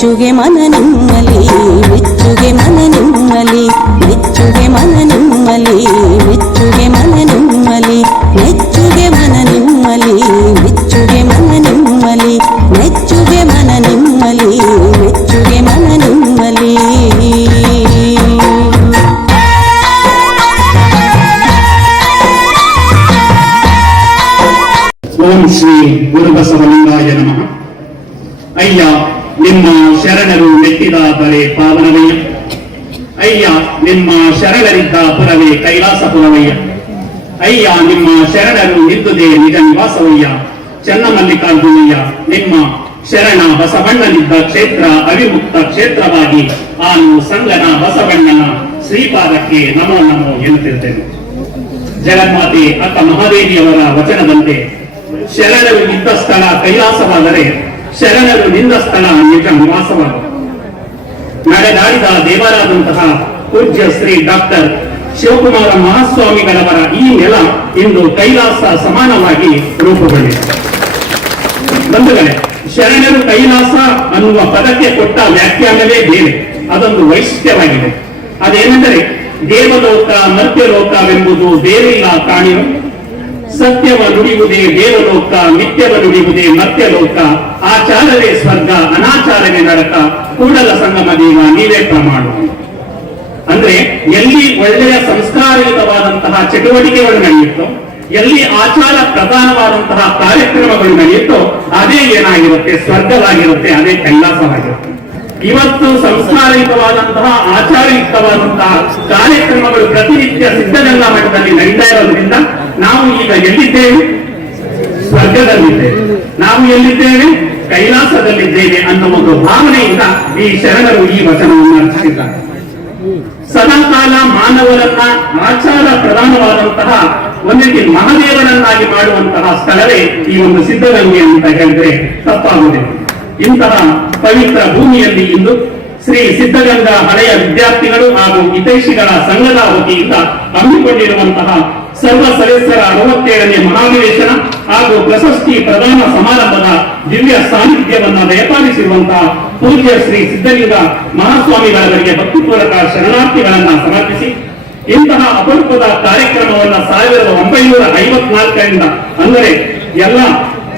ಮೆಚ್ಚುಗೆ ಮನ ನಿಮ್ಮಲಿ ಮೆಚ್ಚುಗೆ ಮನ ನಿಮ್ಮಲಿ ಮೆಚ್ಚುಗೆ ಮನ ನಿಮ್ಮಲಿ ಮೆಚ್ಚುಗೆ ಮನ ನಿಮ್ಮಲಿ ಮೆಚ್ಚುಗೆ ಮನ ನಿಮ್ಮಲಿ ಮೆಚ್ಚುಗೆ ಮನ ನಿಮ್ಮಲಿ ಮೆಚ್ಚುಗೆ ಮನ ನಿಮ್ಮಲಿ ಮೆಚ್ಚುಗೆ ಮನ ನಿಮ್ಮಲಿ ಓಂ ಶ್ರೀ ಗುರುಬಸವಲಿಂಗಾಯ ನಮಃ ಅಯ್ಯ ನಿಮ್ಮ ಶರಣರು ಮೆಟ್ಟಿದ ಬಲೆ ಪಾವನವಯ್ಯ ಅಯ್ಯ, ನಿಮ್ಮ ಶರಣರಿದ್ದ ಪುರವೇ ಕೈಲಾಸಪುರವಯ್ಯ ಅಯ್ಯ, ನಿಮ್ಮ ಶರಣರು ನಿದ್ದುದೇ ನಿಜ ನಿವಾಸವಯ್ಯ. ಚನ್ನಮಲ್ಲಿಕಾರ್ಜುನಯ್ಯ, ನಿಮ್ಮ ಶರಣ ಬಸವಣ್ಣನಿದ್ದ ಕ್ಷೇತ್ರ ಅವಿಮುಕ್ತ ಕ್ಷೇತ್ರವಾಗಿ ಆನು ಸಂಗನ ಬಸವಣ್ಣನ ಶ್ರೀಪಾದಕ್ಕೆ ನಮೋ ನಮೋ ಎನ್ನುತ್ತಿರ್ತೇನೆ ಜಗನ್ಮಾತೆ ಅಕ್ಕ ಮಹಾದೇವಿಯವರ ವಚನದಂತೆ, ಶರಣರು ಇದ್ದ ಸ್ಥಳ ಕೈಲಾಸವಾದರೆ ಶರಣರು ನಿಂದ ಸ್ಥಳ ನಿಜ ನಿವಾಸವಾದ. ನಡೆದಾಡಿದ ದೇವರಾದಂತಹ ಪೂಜ್ಯ ಶ್ರೀ ಡಾಕ್ಟರ್ ಶಿವಕುಮಾರ ಮಹಾಸ್ವಾಮಿಗಳವರ ಈ ನೆಲ ಇಂದು ಕೈಲಾಸ ಸಮಾನವಾಗಿ ರೂಪುಗೊಂಡಿದೆ. ಬಂಧುಗಳೇ, ಶರಣರು ಕೈಲಾಸ ಅನ್ನುವ ಪದಕ್ಕೆ ಕೊಟ್ಟ ವ್ಯಾಖ್ಯಾನವೇ ಬೇರೆ, ಅದೊಂದು ವೈಶಿಷ್ಟ್ಯವಾಗಿದೆ. ಅದೇನೆಂದರೆ ದೇವಲೋಕ ಮರ್ತ್ಯಲೋಕವೆಂಬುದು ದೇವಿಲ್ಲ ಕಾಣಿರು ಸತ್ಯವ ನುಡಿಯುವುದೇ ದೇವಲೋಕ ನಿತ್ಯವ ನುಡಿಯುವುದೇ ಮರ್ತ್ಯಲೋಕ ಆಚಾರವೇ ಸ್ವರ್ಗ, ಅನಾಚಾರವೇ ನರಕ, ಕೂಡಲ ಸಂಗಮ ದೇವ, ನೀವೇ ಪ್ರಮಾಣ. ಅಂದ್ರೆ ಎಲ್ಲಿ ಒಳ್ಳೆಯ ಸಂಸ್ಕಾರಯುತವಾದಂತಹ ಚಟುವಟಿಕೆಗಳು ನಡೆಯುತ್ತೋ, ಎಲ್ಲಿ ಆಚಾರ ಪ್ರಧಾನವಾದಂತಹ ಕಾರ್ಯಕ್ರಮಗಳು ನಡೆಯುತ್ತೋ, ಅದೇ ಏನಾಗಿರುತ್ತೆ? ಸ್ವರ್ಗವಾಗಿರುತ್ತೆ, ಅದೇ ಕೈಲಾಸವಾಗಿರುತ್ತೆ. ಇವತ್ತು ಸಂಸ್ಕಾರಯುತವಾದಂತಹ, ಆಚಾರಯುಕ್ತವಾದಂತಹ ಕಾರ್ಯಕ್ರಮಗಳು ಪ್ರತಿನಿತ್ಯ ಸಿದ್ಧಗಂಗಾ ಮಠದಲ್ಲಿ ನಡೀತಾ ಇರೋದ್ರಿಂದ ನಾವು ಈಗ ಎಲ್ಲಿದ್ದೇವೆ? ಸ್ವರ್ಗದಲ್ಲಿದ್ದೇವೆ. ನಾವು ಎಲ್ಲಿದ್ದೇವೆ? ಕೈಲಾಸದಲ್ಲಿದ್ದೇವೆ ಅನ್ನೋ ಒಂದು ಭಾವನೆಯಿಂದ ಈ ಶರಣರು ಈ ವಚನವನ್ನು ಅರ್ಚಿಸಿದ್ದಾರೆ ಸದಾಕಾಲ ಮಾನವರನ್ನ, ಆಚಾರ ಪ್ರಧಾನವಾದಂತಹ ಒಂದಕ್ಕೆ ಮಹಾದೇವನನ್ನಾಗಿ ಮಾಡುವಂತಹ ಸ್ಥಳವೇ ಈ ಒಂದು ಸಿದ್ಧಗಂಗೆ ಅಂತ ಹೇಳಿದ್ರೆ ತಪ್ಪಾಗುವುದಿಲ್ಲ ಇಂತಹ ಪವಿತ್ರ ಭೂಮಿಯಲ್ಲಿ ಇಂದು ಶ್ರೀ ಸಿದ್ಧಗಂಗಾ ಹಳೆಯ ವಿದ್ಯಾರ್ಥಿಗಳು ಹಾಗೂ ಹಿತೈಷಿಗಳ ಸಂಘದ ವತಿಯಿಂದ ಹಮ್ಮಿಕೊಂಡಿರುವಂತಹ ಸರ್ವ ಸದಸ್ಯರ ಅರವತ್ತೇಳನೇ ಮಹಾಧಿವೇಶನ ಹಾಗೂ ಪ್ರಶಸ್ತಿ ಪ್ರದಾನ ಸಮಾರಂಭದ ದಿವ್ಯ ಸಾನ್ನಿಧ್ಯವನ್ನ ದಯಪಾಲಿಸಿರುವಂತಹ ಪೂಜ್ಯ ಶ್ರೀ ಸಿದ್ಧಲಿಂಗ ಮಹಾಸ್ವಾಮಿಗಳವರಿಗೆ ಭಕ್ತಿಪೂರ್ವಕ ಶರಣಾರ್ಥಿಗಳನ್ನ ಸಮರ್ಪಿಸಿ, ಇಂತಹ ಅಪರೂಪದ ಕಾರ್ಯಕ್ರಮವನ್ನ ಸಾವಿರದ ಒಂಬೈನೂರ ಐವತ್ನಾಲ್ಕರಿಂದ ಅಂದರೆ ಎಲ್ಲ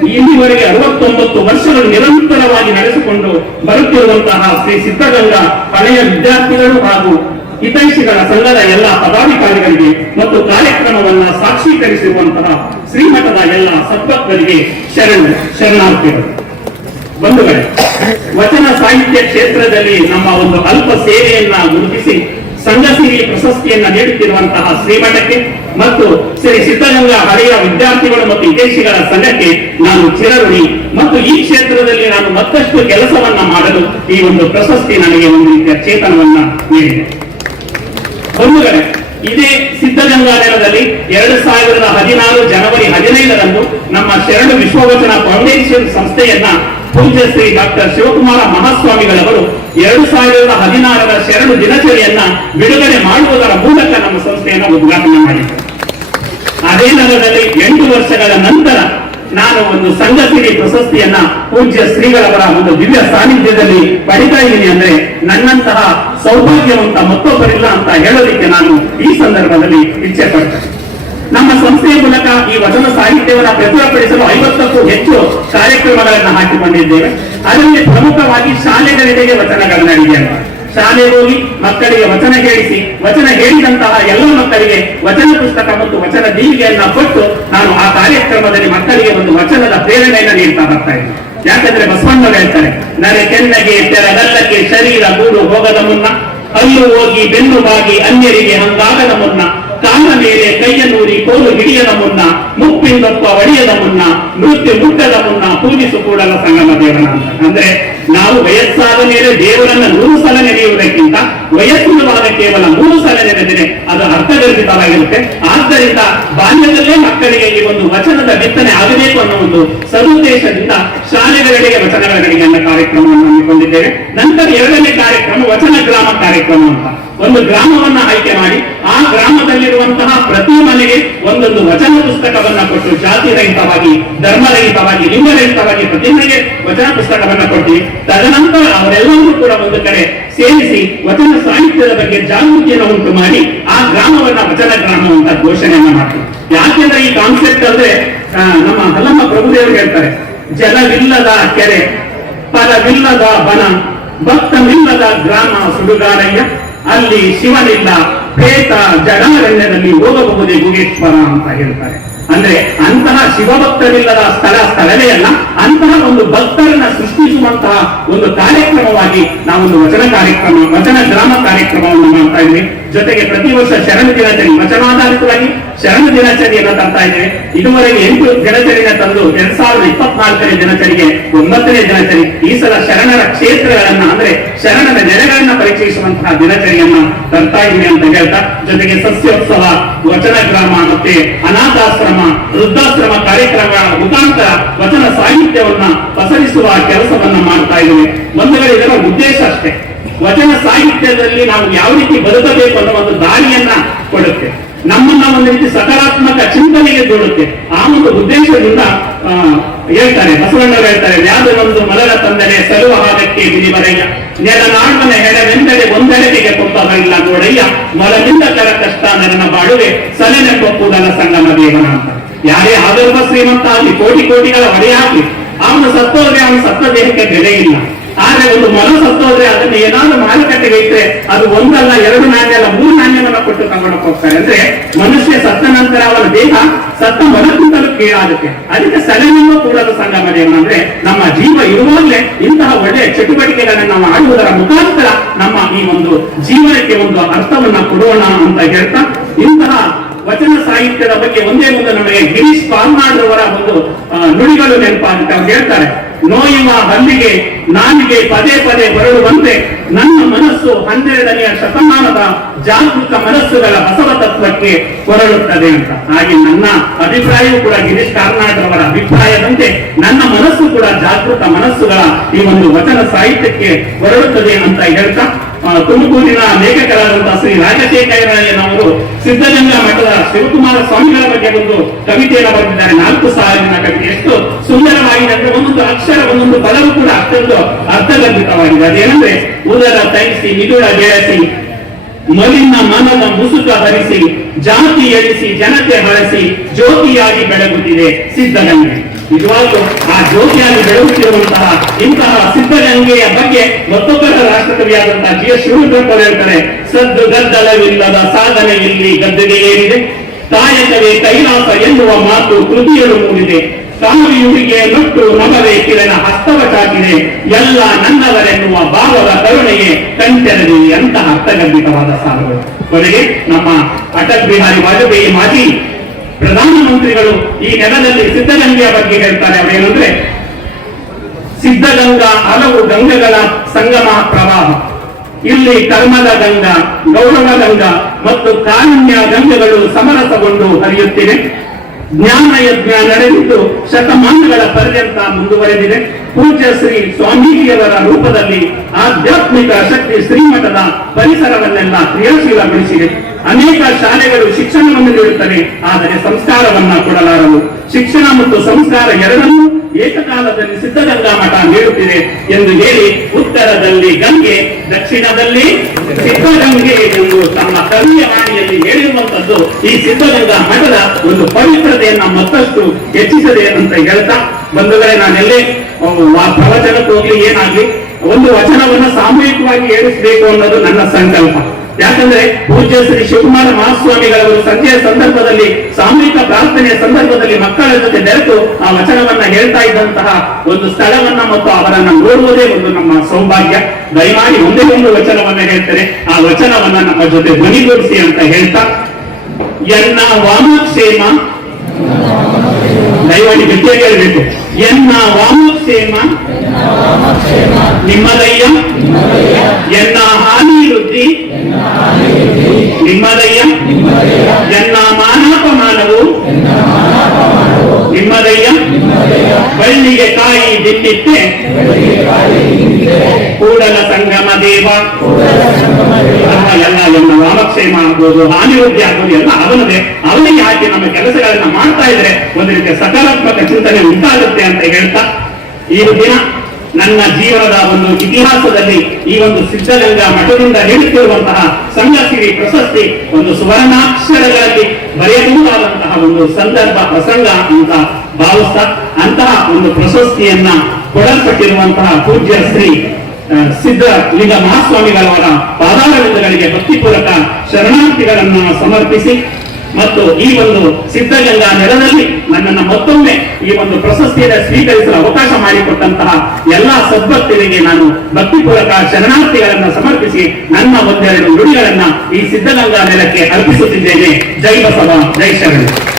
ಇಲ್ಲಿವರೆಗೆ ಅರವತ್ತೊಂಬತ್ತು ವರ್ಷಗಳು ನಿರಂತರವಾಗಿ ನಡೆಸಿಕೊಂಡು ಬರುತ್ತಿರುವಂತಹ ಶ್ರೀ ಸಿದ್ಧಗಂಗಾ ಹಳೆಯ ವಿದ್ಯಾರ್ಥಿಗಳು ಹಾಗೂ ಹಿತೈಷಿಗಳ ಸಂಘದ ಎಲ್ಲ ಪದಾಧಿಕಾರಿಗಳಿಗೆ ಮತ್ತು ಕಾರ್ಯಕ್ರಮವನ್ನ ಸಾಕ್ಷೀಕರಿಸಿರುವಂತಹ ಶ್ರೀಮಠದ ಎಲ್ಲ ಸದ್ಭಕ್ತರಿಗೆ ಶರಣ, ಶರಣಾರ್ಥಿಗಳು. ಬಂಧುಗಳೇ, ವಚನ ಸಾಹಿತ್ಯ ಕ್ಷೇತ್ರದಲ್ಲಿ ನಮ್ಮ ಒಂದು ಅಲ್ಪ ಸೇವೆಯನ್ನ ಗುರುತಿಸಿ ಸಂಘಸಿರಿ ಪ್ರಶಸ್ತಿಯನ್ನ ನೀಡುತ್ತಿರುವಂತಹ ಶ್ರೀಮಠಕ್ಕೆ ಮತ್ತು ಶ್ರೀ ಸಿದ್ಧಗಂಗಾ ಹಳೆಯ ವಿದ್ಯಾರ್ಥಿಗಳು ಮತ್ತು ವಿದೇಶಿಗಳ ಸಂಘಕ್ಕೆ ನಾನು ಚಿರಋಣಿ ಮತ್ತು ಈ ಕ್ಷೇತ್ರದಲ್ಲಿ ನಾನು ಮತ್ತಷ್ಟು ಕೆಲಸವನ್ನ ಮಾಡಲು ಈ ಒಂದು ಪ್ರಶಸ್ತಿ ನನಗೆ ಒಂದು ರೀತಿಯ ಚೇತನವನ್ನ ನೀಡಿದೆ. ಬಂಧುಗಳೇ ಇದೇ ಸಿದ್ಧಗಂಗಾ ನೆಲದಲ್ಲಿ ಎರಡು ಸಾವಿರದ ಹದಿನಾರು ಜನವರಿ ಹದಿನೈದರಂದು ನಮ್ಮ ಶರಣು ವಿಶ್ವವಚನ ಫೌಂಡೇಶನ್ ಸಂಸ್ಥೆಯನ್ನ ಪೂಜ್ಯ ಶ್ರೀ ಡಾಕ್ಟರ್ ಶಿವಕುಮಾರ ಮಹಾಸ್ವಾಮಿಗಳವರು ಎರಡು ಸಾವಿರದ ಹದಿನಾರರ ಶರಣು ದಿನಚರಿಯನ್ನ ಬಿಡುಗಡೆ ಮಾಡುವುದರ ಮೂಲಕ ನಮ್ಮ ಸಂಸ್ಥೆಯನ್ನು ಉದ್ಘಾಟನೆ ಮಾಡಿದ್ದಾರೆ ಅದೇ ನಗರದಲ್ಲಿ ಎಂಟು ವರ್ಷಗಳ ನಂತರ ನಾನು ಒಂದು ಸಂಘಸಿರಿ ಪ್ರಶಸ್ತಿಯನ್ನ ಪೂಜ್ಯ ಶ್ರೀಗಳವರ ಒಂದು ದಿವ್ಯ ಸಾನ್ನಿಧ್ಯದಲ್ಲಿ ಪಡಿತಾ ಇದ್ದೀನಿ ಅಂದ್ರೆ ನನ್ನಂತಹ ಸೌಭಾಗ್ಯವಂತ ಮತ್ತೊಬ್ಬರಿಲ್ಲ ಅಂತ ಹೇಳೋದಕ್ಕೆ ನಾನು ಈ ಸಂದರ್ಭದಲ್ಲಿ ಇಚ್ಛೆ ಪಡ್ತೇನೆ. ನಮ್ಮ ಸಂಸ್ಥೆಯ ಮೂಲಕ ಈ ವಚನ ಸಾಹಿತ್ಯವನ್ನು ಪ್ರಚುರಪಡಿಸಲು ಐವತ್ತಕ್ಕೂ ಹೆಚ್ಚು ಕಾರ್ಯಕ್ರಮಗಳನ್ನು ಹಾಕಿಕೊಂಡಿದ್ದೇವೆ. ಅದರಲ್ಲಿ ಪ್ರಮುಖವಾಗಿ ಶಾಲೆಗಳಿಗೆ ವಚನಗಳನ್ನ ನಡೆದಿದೆ ಶಾಲೆಗೆ ಹೋಗಿ ಮಕ್ಕಳಿಗೆ ವಚನ ಹೇಳಿಸಿ ವಚನ ಹೇಳಿದಂತಹ ಎಲ್ಲ ಮಕ್ಕಳಿಗೆ ವಚನ ಪುಸ್ತಕ ಮತ್ತು ವಚನ ದೀವಿಗೆಯನ್ನ ಕೊಟ್ಟು ನಾನು ಆ ಕಾರ್ಯಕ್ರಮದಲ್ಲಿ ಮಕ್ಕಳಿಗೆ ಒಂದು ವಚನದ ಪ್ರೇರಣೆಯನ್ನು ನೀಡ್ತಾ ಬರ್ತಾ ಇದ್ದೀನಿ. ಯಾಕಂದ್ರೆ ಬಸವಣ್ಣ ಹೇಳ್ತಾರೆ, ನರೆ ಕೆನ್ನಗೆ ತೆರಗಲ್ಲಕ್ಕೆ ಶರೀರ ಗೂಡು ಹೋಗದ ಮುನ್ನ, ಅಲ್ಲೂ ಹೋಗಿ ಬೆನ್ನು ಬಾಗಿ ಅನ್ಯರಿಗೆ ಹಂಗಾಗದ ಮುನ್ನ, ಕಾಲ ಮೇಲೆ ಕೈಯನ್ನೂರಿ ಕೋಲು ಹಿಡಿಯದ ಮುನ್ನ ಮುಪ್ಪಿಂದಪ್ಪ ಒಡೆಯದ ಮುನ್ನ ಮೃತ್ಯು ಮುಟ್ಟದ ಮುನ್ನ ಪೂಜಿಸು ಕೂಡಲ ಸಂಗಮ ದೇವನ ಅಂದ್ರೆ ನಾವು ವಯಸ್ಸಾದ ಮೇಲೆ ದೇವರನ್ನ ನೂರು ಸಲ ನೆನೆಯುವುದಕ್ಕಿಂತ ವಯಸ್ಸಿನವಾದ ಕೇವಲ ಮೂರು ಸಲ ನೆನೆದರೆ ಅದು ಅರ್ಥಗರ್ಭಿತವಾಗಿರುತ್ತೆ ಆದ್ದರಿಂದ ಬಾಲ್ಯದಲ್ಲೇ ಮಕ್ಕಳಿಗೆ ವಚನದ ಬಿತ್ತನೆ ಆಗಬೇಕು ಅನ್ನೋ ಒಂದು ಸದುದ್ದೇಶದಿಂದ ಶಾಲೆಗಳಿಗೆ ವಚನಗಳ ಗಡಿಗೆ ಅನ್ನೋ ಕಾರ್ಯಕ್ರಮವನ್ನು ಹಮ್ಮಿಕೊಂಡಿದ್ದೇವೆ. ನಂತರ ಎರಡನೇ ಕಾರ್ಯಕ್ರಮ ವಚನ ಗ್ರಾಮ ಕಾರ್ಯಕ್ರಮ ಅಂತ. ಒಂದು ಗ್ರಾಮವನ್ನ ಆಯ್ಕೆ ಮಾಡಿ ಆ ಗ್ರಾಮದಲ್ಲಿರುವಂತಹ ಪ್ರತಿ ಮನೆಗೆ ಒಂದೊಂದು ವಚನ ಪುಸ್ತಕವನ್ನ ಕೊಟ್ಟು ಜಾತಿ ರಹಿತವಾಗಿ ಧರ್ಮರಹಿತವಾಗಿ, ಲಿಂಗರಹಿತವಾಗಿ ಪ್ರತಿ ಮನೆಗೆ ವಚನ ಪುಸ್ತಕವನ್ನ ಕೊಟ್ಟು ತದನಂತರ ಅವರೆಲ್ಲರೂ ಕೂಡ ಒಂದು ಕಡೆ ಸೇರಿಸಿ ವಚನ ಸಾಹಿತ್ಯದ ಬಗ್ಗೆ ಜಾಗೃತಿಯನ್ನು ಉಂಟು ಮಾಡಿ ಆ ಗ್ರಾಮವನ್ನ ವಚನ ಗ್ರಾಮ ಅಂತ ಘೋಷಣೆಯನ್ನ ಮಾಡ್ತೀವಿ. ಯಾಕೆಂದ್ರೆ ಈ ಕಾನ್ಸೆಪ್ಟ್ ಅಂದ್ರೆ ನಮ್ಮ ಹಲ್ಲಮ್ಮ ಪ್ರಭುದೇವರು ಹೇಳ್ತಾರೆ, ಜಲವಿಲ್ಲದ ಕೆರೆ ಪರವಿಲ್ಲದ ಬನ ಭಕ್ತವಿಲ್ಲದ ಗ್ರಾಮ ಸುಡುಗಾರಯ್ಯ, ಅಲ್ಲಿ ಶಿವನಿಲ್ಲ ಪ್ರೇತ ಜಡಾರಣ್ಯದಲ್ಲಿ ಹೋಗಬಹುದೇ ಗುಗೇಶ್ವರ ಅಂತ ಹೇಳ್ತಾರೆ. ಅಂದ್ರೆ ಅಂತಹ ಶಿವಭಕ್ತರಿಲ್ಲದ ಸ್ಥಳ ಸ್ಥಳವೇ ಅಲ್ಲ ಅಂತಹ ಒಂದು ಭಕ್ತರನ್ನ ಸೃಷ್ಟಿಸುವಂತಹ ಒಂದು ಕಾರ್ಯಕ್ರಮವಾಗಿ ನಾವೊಂದು ವಚನ ಕಾರ್ಯಕ್ರಮ, ವಚನ ಗ್ರಾಮ ಕಾರ್ಯಕ್ರಮವನ್ನು ಮಾಡ್ತಾ ಇದ್ವಿ ಜೊತೆಗೆ ಪ್ರತಿ ವರ್ಷ ಶರಣ ದಿನಾಚರಣೆ ವಚನಾಧಾರಿತವಾಗಿ ಶರಣ ದಿನಾಚರಣೆಯನ್ನು ತರ್ತಾ ಇದ್ದೇವೆ ಇದುವರೆಗೆ ಎಂಟು ದಿನಚರಿನ ತಂದು ಎರಡ್ ಸಾವಿರದ ಇಪ್ಪತ್ನಾಲ್ಕನೇ ದಿನಚರಿಗೆ ಒಂಬತ್ತನೇ ದಿನಚರಿ ಈ ಸಲ ಶರಣರ ಕ್ಷೇತ್ರಗಳನ್ನ ಅಂದ್ರೆ ಶರಣರ ನೆಲೆಗಳನ್ನ ಪರಿಚಯಿಸುವಂತಹ ದಿನಚರಿಯನ್ನ ತರ್ತಾ ಇದ್ದೀವಿ ಅಂತ ಹೇಳ್ತಾ, ಜೊತೆಗೆ ಸಸ್ಯೋತ್ಸವ, ವಚನ ಗ್ರಾಮ ಮತ್ತೆ ಅನಾಥಾಶ್ರಮ, ವೃದ್ಧಾಶ್ರಮ ಕಾರ್ಯಕ್ರಮಗಳ ಮುಖಾಂತರ ವಚನ ಸಾಹಿತ್ಯವನ್ನ ಪಸರಿಸುವ ಕೆಲಸವನ್ನ ಮಾಡ್ತಾ ಇದ್ದೇವೆ. ಒಂದು ಇದರ ಉದ್ದೇಶ ಅಷ್ಟೇ. ವಚನ ಸಾಹಿತ್ಯದಲ್ಲಿ ನಾವು ಯಾವ ರೀತಿ ಬದುಕಬೇಕು ಅನ್ನೋ ಒಂದು ದಾರಿಯನ್ನ ಕೊಡುತ್ತೆ. ನಮ್ಮನ್ನ ಒಂದು ರೀತಿ ಸಕಾರಾತ್ಮಕ ಚಿಂತನೆಗೆ ದೂಡುತ್ತೆ ಆ ಒಂದು ಉದ್ದೇಶದಿಂದ ಹೇಳ್ತಾರೆ, ಬಸವಣ್ಣವರು ಹೇಳ್ತಾರೆ ವ್ಯಾಧನೊಂದು ಮಲರ ತಂದರೆ ಹಾಗಕ್ಕೆ ಬಿರಿಬರಯ್ಯ ನೆಲ ನಾಡ್ಮನೆ ಹೆಡೆವೆಂದರೆ ಒಂದೆಡೆಗೆ ಕೊಂಬಗಳಿಲ್ಲ ನೋಡಯ್ಯ ಮಲದಿಂದ ಕರ ಕಷ್ಟ ನನ್ನ ಬಾಡುವೆ, ಸಲನೆ ಕೂಡಲ ಸಂಗಮ ದೇವನ ಅಂತ. ಯಾರೇ ಆದರ್ಭ ಶ್ರೀಮಂತ ಆಗಲಿ, ಕೋಟಿ ಕೋಟಿಗಳ ಒಡೆಯ ಆಗ್ಲಿ ಅವನು ಸತ್ತೋದ್ರೆ ಅವನ ಸತ್ತ ದೇಹಕ್ಕೆ ಬೆಲೆ ಇಲ್ಲ. ಆದ್ರೆ ಒಂದು ಮನು ಸತ್ತೋದ್ರೆ ಅದನ್ನ ಏನಾದ್ರೂ ಮಾರುಕಟ್ಟೆಗೆ ಇಟ್ಟರೆ ಅದು ಒಂದಲ್ಲ, ಎರಡು ನಾಣ್ಯ ಅಲ್ಲ, ಮೂರು ನಾಣ್ಯವನ್ನ ಕೊಟ್ಟು ತಗೊಂಡಕ್ಕೆ ಹೋಗ್ತಾರೆ. ಅಂದ್ರೆ ಮನುಷ್ಯ ಸತ್ತ ನಂತರ ಅವನ ದೇಹ ಸತ್ತ ಮೊಲಕ್ಕಿಂತಲೂ ಕೀಳಾಗುತ್ತೆ ಅದಕ್ಕೆ ಸಲನೆಯೂ ಕೂಡ ಸಂಗಮ ಏನಂದ್ರೆ ನಮ್ಮ ಜೀವ ಇರುವಾಗಲೇ ಇಂತಹ ಒಳ್ಳೆಯ ಚಟುವಟಿಕೆಗಳನ್ನ ನಾವು ಆಡುವುದರ ಮುಖಾಂತರ ನಮ್ಮ ಈ ಒಂದು ಜೀವನಕ್ಕೆ ಒಂದು ಅರ್ಥವನ್ನ ಕೊಡೋಣ ಅಂತ ಹೇಳ್ತಾ, ಇಂತಹ ವಚನ ಸಾಹಿತ್ಯದ ಬಗ್ಗೆ ಒಂದೇ ಒಂದು ನಮಗೆ ಗಿರೀಶ್ ಪಾಲ್ನಾಡ್ರವರ ಒಂದು ನುಡಿಗಳು ನೆನಪಾಗುತ್ತೆ. ಅವ್ರು ಹೇಳ್ತಾರೆ ನೋಯುವ ಹಲ್ಲಿಗೆ ನಾಲಿಗೆ ಪದೇ ಪದೇ ಬರಳುವಂತೆ ನನ್ನ ಮನಸ್ಸು ಹನ್ನೆರಡನೆಯ ಶತಮಾನದ ಜಾಗೃತ ಮನಸ್ಸುಗಳ ಬಸವ ತತ್ವಕ್ಕೆ ಹೊರಳುತ್ತದೆ ಅಂತ. ಹಾಗೆ ನನ್ನ ಅಭಿಪ್ರಾಯವೂ ಕೂಡ ಗಿರೀಶ್ ಕಾರ್ನಾಡ್ರವರ ಅಭಿಪ್ರಾಯದಂತೆ ನನ್ನ ಮನಸ್ಸು ಕೂಡ ಜಾಗೃತ ಮನಸ್ಸುಗಳ ಈ ಒಂದು ವಚನ ಸಾಹಿತ್ಯಕ್ಕೆ ಹೊರಡುತ್ತದೆ ಅಂತ ಹೇಳ್ತಾ ತುಮಕೂರಿನ ಲೇಖಕರಾದಂತಹ ಶ್ರೀ ರಾಜಶೇಖರಯ್ಯನವರು ಸಿದ್ಧಗಂಗಾ ಮಠದ ಶಿವಕುಮಾರ ಸ್ವಾಮಿಗಳ ಬಗ್ಗೆ ಒಂದು ಕವಿತೆಯನ್ನು ಬರೆದಿದ್ದಾರೆ. ನಾಲ್ಕು ಸಾಲಿನ ಕವಿತೆ. ಎಷ್ಟು ಸುಂದರವಾಗಿದೆ ಅಂದ್ರೆ ಒಂದೊಂದು ಅಕ್ಷರ, ಒಂದೊಂದು ಪದವು ಕೂಡ ಅಷ್ಟೊಂದು ಅರ್ಥಗರ್ಭಿತವಾಗಿದೆ. ಅದೇನಂದ್ರೆ, ಉದರ ತೈಸಿ ನಿಗುಳ ಬೆಳೆಸಿ, ಮಲಿನ ಮನದ ಮುಸುಕ ಧರಿಸಿ, ಜಾತಿ ಎಳಿಸಿ ಜನತೆ ಬಳಸಿ ಜ್ಯೋತಿಯಾಗಿ ಬೆಳಗುತ್ತಿದೆ ಸಿದ್ಧಗಂಗೆ. ನಿಜವಾಗ್ಲೂ ಆ ಜ್ಯೋತಿಯಾಗಿ ಬೆಳಗುತ್ತಿರುವಂತಹ ಇಂತಹ ಸಿದ್ಧಗಂಗೆಯ ಬಗ್ಗೆ ಮತ್ತೊಬ್ಬರ ರಾಷ್ಟ್ರಕವಿಯಾದಂತಹ ಜಿ ಎಸ್ ಶಿವರುದ್ರಪ್ಪ ಹೇಳ್ತಾರೆ, ಸದ್ದು ಗದ್ದಲವಿಲ್ಲದ ಸಾಧನೆ ಇಲ್ಲಿ ಗದ್ದೆಗೆ ಏನಿದೆ? ತಾಯಕವೇ ಕೈಲಾಸ ಎನ್ನುವ ಮಾತು ಕೃತಿಯಲು ಮೂಡಿದೆ. ಕಾವಿಯುಡಿಗೆ ನಟ್ಟು ನಮವೇ ಕಿರಣ ಹಸ್ತವ ಚಾಚಿದೆ ಎಲ್ಲ ನನ್ನವರೆನ್ನುವ ಭಾವದ ಕರುಣೆಗೆ ಕಂಟೆರದಿ ಅಂತ ಅರ್ಥಗರ್ಭಿತವಾದ ಸಾಲುಗಳು. ಕೊನೆಗೆ ನಮ್ಮ ಅಟಲ್ ಬಿಹಾರಿ ವಾಜಪೇಯಿ ಮಾಜಿ ಪ್ರಧಾನಮಂತ್ರಿಗಳು ಈ ನೆಲದಲ್ಲಿ ಸಿದ್ಧಗಂಗೆಯ ಬಗ್ಗೆ ಹೇಳ್ತಾರೆ. ಅವರೇನಂದ್ರೆ ಸಿದ್ಧಗಂಗಾ ಹಲವು ಗಂಗೆಗಳ ಸಂಗಮ ಪ್ರವಾಹ. ಇಲ್ಲಿ ಕರ್ಮದ ಗಂಗಾ, ಗೌರವ ಗಂಗಾ ಮತ್ತು ಕಾರುಣ್ಯ ಗಂಗೆಗಳು ಸಮರಸಗೊಂಡು ಹರಿಯುತ್ತಿವೆ. ಜ್ಞಾನ ಯಜ್ಞ ನಡೆದಿದ್ದು ಶತಮಾನಗಳ ಪರ್ಯಂತ ಮುಂದುವರೆದಿದೆ. ಪೂಜ್ಯ ಶ್ರೀ ಸ್ವಾಮೀಜಿಯವರ ರೂಪದಲ್ಲಿ ಆಧ್ಯಾತ್ಮಿಕ ಶಕ್ತಿ ಶ್ರೀಮಠದ ಪರಿಸರವನ್ನೆಲ್ಲ ಕ್ರಿಯಾಶೀಲಗೊಳಿಸಿದೆ. ಅನೇಕ ಶಾಲೆಗಳು ಶಿಕ್ಷಣವನ್ನು ನೀಡುತ್ತವೆ ಆದರೆ ಸಂಸ್ಕಾರವನ್ನ ಕೊಡಲಾರವು ಶಿಕ್ಷಣ ಮತ್ತು ಸಂಸ್ಕಾರ ಎರಡನ್ನೂ ಏಕಕಾಲದಲ್ಲಿ ಸಿದ್ಧಗಂಗಾ ಮಠ ನೀಡುತ್ತಿದೆ ಎಂದು ಹೇಳಿ ಉತ್ತರದಲ್ಲಿ ಗಂಗೆ, ದಕ್ಷಿಣದಲ್ಲಿ ಸಿದ್ಧಗಂಗೆ ಎಂದು ತಮ್ಮ ಕವಿಯ ವಾಣಿಯಲ್ಲಿ ಹೇಳಿರುವಂತದ್ದು ಈ ಸಿದ್ಧಗಂಗಾ ಮಠದ ಒಂದು ಪವಿತ್ರತೆಯನ್ನ ಮತ್ತಷ್ಟು ಹೆಚ್ಚಿಸದೆ ಅಂತ ಹೇಳ್ತಾ, ಬಂಧುಗಳೇ, ನಾನೆಲ್ಲೇ ಪ್ರವಚನಕ್ಕೆ ಹೋಗ್ಲಿ, ಏನಾಗ್ಲಿ, ಒಂದು ವಚನವನ್ನು ಸಾಮೂಹಿಕವಾಗಿ ಹೇಳಿಸಬೇಕು ಅನ್ನೋದು ನನ್ನ ಸಂಕಲ್ಪ. ಯಾಕಂದ್ರೆ ಪೂಜ್ಯ ಶ್ರೀ ಶಿವಕುಮಾರ ಮಹಾಸ್ವಾಮಿಗಳವರು ಸಂಜೆಯ ಸಂದರ್ಭದಲ್ಲಿ ಸಾಮೂಹಿಕ ಪ್ರಾರ್ಥನೆಯ ಸಂದರ್ಭದಲ್ಲಿ ಮಕ್ಕಳ ಜೊತೆ ಬೆರೆತು ಆ ವಚನವನ್ನ ಹೇಳ್ತಾ ಇದ್ದಂತಹ ಒಂದು ಸ್ಥಳವನ್ನ ಮತ್ತು ಅವರನ್ನ ನೋಡುವುದೇ ಒಂದು ನಮ್ಮ ಸೌಭಾಗ್ಯ. ದಯಮಾಡಿ ಒಂದೇ ಒಂದು ವಚನವನ್ನ ಹೇಳ್ತಾರೆ ಆ ವಚನವನ್ನ ನಮ್ಮ ಜೊತೆ ಧ್ವನಿಗೂಡಿಸಿ ಅಂತ ಹೇಳ್ತಾ ಎನ್ನ ವಾಮಕ್ಷೇಮ. ದಯಮಾಡಿ ಗಟ್ಟಿಯಾಗಿ ಹೇಳ್ಬೇಕು. ಎನ್ನ ವಾಮಕ್ಷೇಮ. ನಿಮ್ಮದಯ್ಯ. ಎನ್ನ ಹಾನಿ ವೃದ್ಧಿ ನಿಮ್ಮದಯ್ಯ ಎಲ್ಲ ಮಾನಾಪಮಾನವು ನಿಮ್ಮದಯ್ಯ, ಬಳ್ಳಿಗೆ ಕಾಯಿ ಬಿಟ್ಟಿತ್ತೆ ಕೂಡಲ ಸಂಗಮ ದೇವ ಎಲ್ಲ ಎಲ್ಲ ರಾಮಕ್ಷೇಮ ಆಗ್ಬೋದು ಅಭಿವೃದ್ಧಿ ಆಗ್ಬೋದು ಎಲ್ಲ ಅವನದೇ. ಅವನಿಗೆ ಹಾಕಿ ನಮ್ಮ ಕೆಲಸಗಳನ್ನ ಮಾಡ್ತಾ ಇದ್ರೆ? ಒಂದು ರೀತಿಯ ಸಕಾರಾತ್ಮಕ ಚಿಂತನೆ ಉಂಟಾಗುತ್ತೆ ಅಂತ ಹೇಳ್ತಾ, ಈ ದಿನ ನನ್ನ ಜೀವನದ ಒಂದು ಇತಿಹಾಸದಲ್ಲಿ ಈ ಒಂದು ಸಿದ್ಧಗಂಗಾ ಮಠದಿಂದ ನೀಡುತ್ತಿರುವಂತಹ ಸಂಘಸಿರಿ ಪ್ರಶಸ್ತಿ, ಒಂದು ಸುವರ್ಣಾಕ್ಷರಗಳಲ್ಲಿ ಬರೆಯಬಹುದಾದಂತಹ ಒಂದು ಸಂದರ್ಭ, ಪ್ರಸಂಗ ಅಂತ ಭಾವಿಸ್ತಾ ಅಂತಹ ಒಂದು ಪ್ರಶಸ್ತಿಯನ್ನ ಕೊಡಲ್ಪಟ್ಟಿರುವಂತಹ ಪೂಜ್ಯ ಶ್ರೀ ಸಿದ್ಧ ಸಿದ್ಧಲಿಂಗ ಮಹಾಸ್ವಾಮಿಗಳವರ ಪಾದಾರವಿಂದಗಳಿಗೆ ಭಕ್ತಿಪೂರ್ವಕ ಶರಣಾರ್ಥಿಗಳನ್ನ ಸಮರ್ಪಿಸಿ ಮತ್ತು ಈ ಒಂದು ಸಿದ್ಧಗಂಗಾ ನೆಲದಲ್ಲಿ ನನ್ನನ್ನು ಮತ್ತೊಮ್ಮೆ ಈ ಒಂದು ಪ್ರಶಸ್ತಿಯನ್ನು ಸ್ವೀಕರಿಸಲು ಅವಕಾಶ ಮಾಡಿಕೊಟ್ಟಂತಹ ಎಲ್ಲಾ ಸದ್ಭಕ್ತರಿಗೆ ನಾನು ಭಕ್ತಿಪೂರ್ವಕ ಶರಣಾರ್ಥಿಗಳನ್ನು ಸಮರ್ಪಿಸಿ ನನ್ನ ಒಂದೆರಡು ನುಡಿಗಳನ್ನ ಈ ಸಿದ್ಧಗಂಗಾ ನೆಲಕ್ಕೆ ಅರ್ಪಿಸುತ್ತಿದ್ದೇನೆ. ಜೈ ಬಸವ, ಜೈ ಶರಣ.